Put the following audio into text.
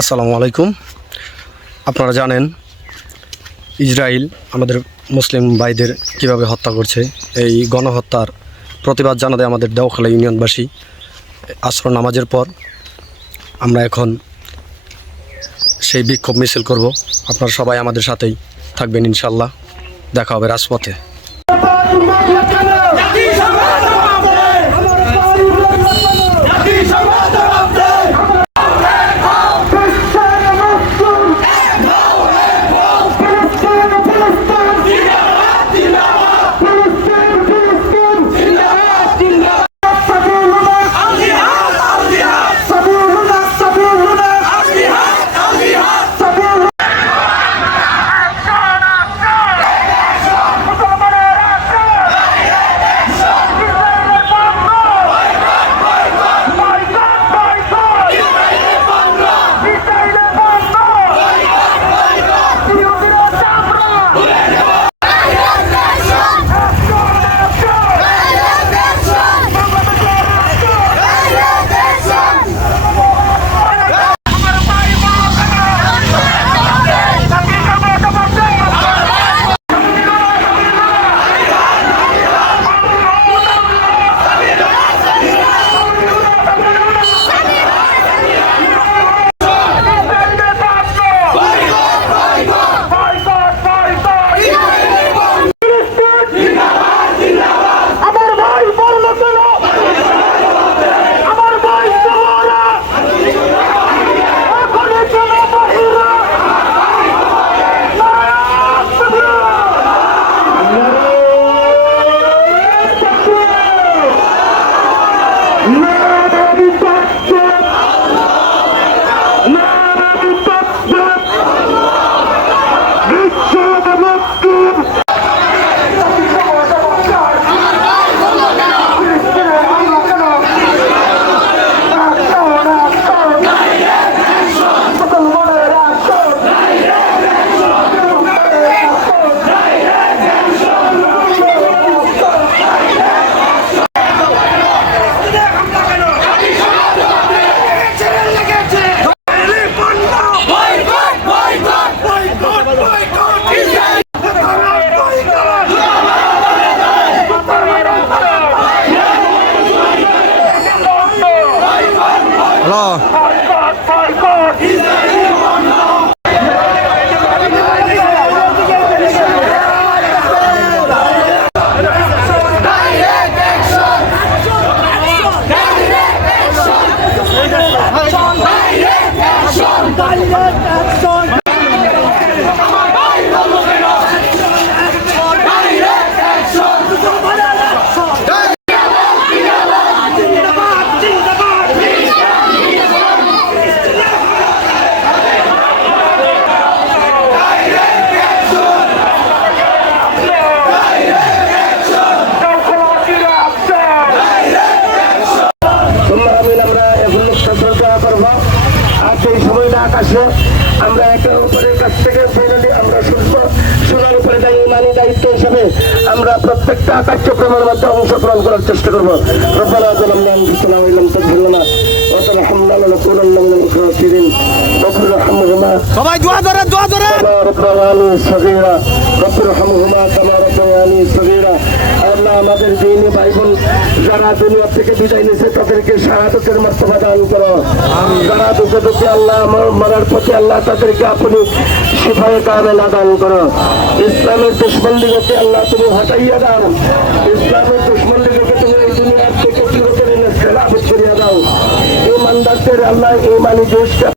আসসালামু আলাইকুম। আপনারা জানেন ইসরায়েল আমাদের মুসলিম ভাইদের কীভাবে হত্যা করছে। এই গণহত্যার প্রতিবাদ জানাতে আমাদের দেওখালা ইউনিয়নবাসী আসর নামাজের পর আমরা এখন সেই বিক্ষোভ মিছিল করব। আপনারা সবাই আমাদের সাথেই থাকবেন ইনশাল্লাহ। দেখা হবে রাজপথে। হ্যালো তোমরা থেকে ফাইনালি আমরা শুনবো শোনার উপরে দায়ী মানি দায়িত্ব হিসেবে আমরা প্রত্যেকটা কার্যক্রমের মধ্যে অংশগ্রহণ করার চেষ্টা করবো রব্বানা জালামনা আনফুসানা ওয়া ইল্লাম তাগফির লানা ওয়া তারহামনা লানাকুনান্না মিনাল খাসিরিন রব্বির রহমহুমা সবাই দোয়া ধরে দোয়া ধরে كما ربياني صغيرا رب ارحمهما كما ربياني صغيرا আল্লাহ আমাদের দিনী ভাই বোন যারা দুনিয়া থেকে বিদায় নিয়েছে তাদেরকে শাহাদতের মর্তবা দান করো যারা দুঃখে দুঃখে আল্লাহ মর- মরার প্রতি আল্লাহ তাদেরকে আপনি সিফায়ে কামেলা দান করো। ইসলামের দুশ্মন দিগকে আল্লাহ তুমি হটাইয়া দাও। ইসলামের দুশ্মন দিগকে তুমি এই দুনিয়ার থেকে চিরতরে খেলাফত করিয়া দাও। এই মান্দারদের আল্লাহ এই মানি দেশকে